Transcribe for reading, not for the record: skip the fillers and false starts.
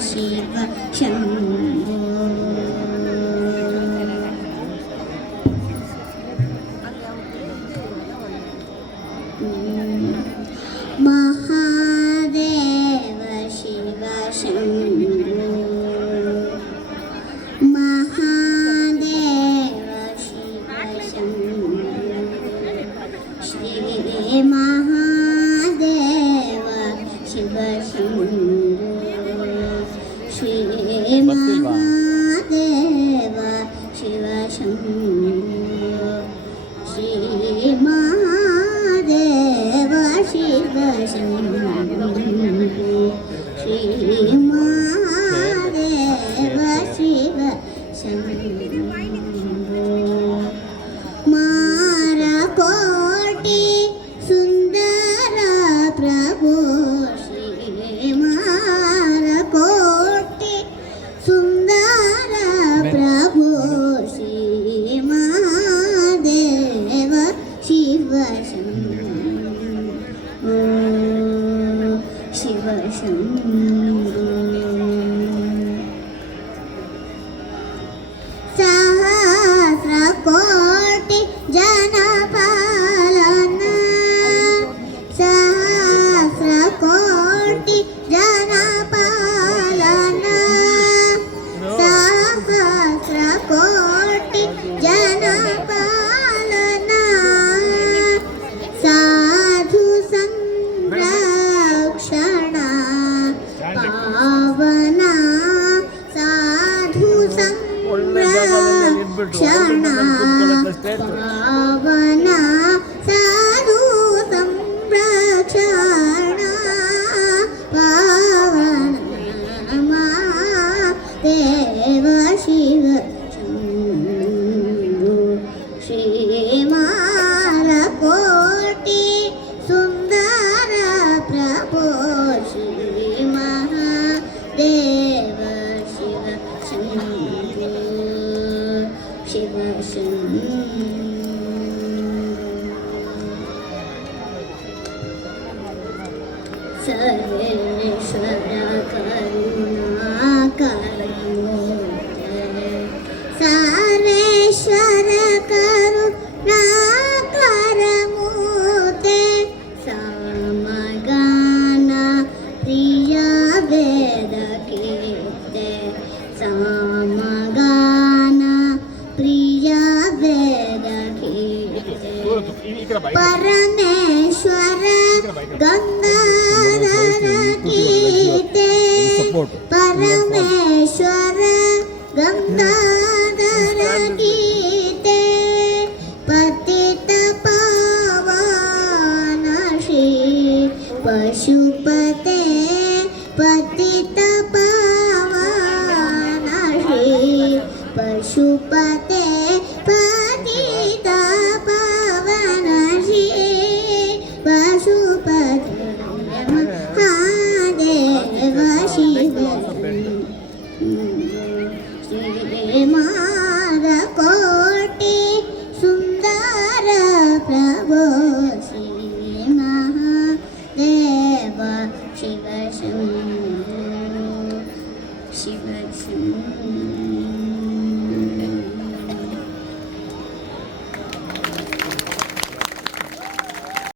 ಶಿವ ಶಂಭೋ ಮಹಾದೇವ ಶಿವ ಶಂಭೋ ಮಹಾದೇವ ಶಿವ ಶಂಭೋ ಶ್ರೀ ಮಹಾದೇವ ಶಿವ ಶಂಭೋ ಶ್ರೀ ಮಹಾದೇವ ಶಿವ ಶಂಭೋ ಶ್ರೀ ಮಹಾದೇವ ಶಿವ ಶಂಭೋ ಶ್ರೀ ಮಹಾದೇವ ಶಿವ ಶಂಭೋ ಮಾರಕೋಟಿ ಸುಂದರ ಪ್ರಭು ಶ್ರೀ ಮಾರಕೋಟಿ ಸುಂದರ ಪ್ರಭು ಶ್ರೀ ಮಹಾದೇವ ಶಿವ ಶಂಭೋ ಶಿವ ಶಂಭೋ ಸಹಸ್ರ ಕೋಟಿ ಜನಪಾಲನ ಸಹಸ್ರ ಕೋಟಿ ಜನಪಾಲನ ಸಹಸ್ರ ಕೋಟಿ ಜನಪಾಲನ ಸಾಧು ಸಂರಕ್ಷಣ ಪಾವನ ಸಾಧು ಸಂರಕ್ಷಣ ಪಾವನ ಸಾಧು ಸಂರಕ್ಷಣ ಪಾವನ ದೇವ ಶಿವ ಶಂಭೋ ಶ್ರೀ ಮಾರಕೋಟಿ ಸುಂದರ ಪ್ರಭೋ ಶ್ರೀ ಮಹಾದೇವ ಶಿವ ಶಂಭೋ ಶಿವ ಶಂಭೋ ಸರ್ವೇಶ್ವರ ಕರುಣಾಕರಮೂರ್ತೆ ಸರ್ವೇಶ್ವರ ಕರುಣಾಕರಮೂರ್ತೆ ಸಮಗಾನ ಪ್ರಿಯ ವೇದ ಕೀರ್ತೆ ಸಮಗಾನ ಪ್ರಿಯ ವೇದ ಕೀರ್ತೆ ಪರಮೇಶ್ವರ ಗಂಗಾಧರ ಗೀತೆ ಪರಮೇಶ್ವರ ಗಂಗಾಧರ ಗೀತೆ ಪತಿತ ಪಾವನ ಶ್ರೀ ಪಶುಪತೆ ಪತಿತ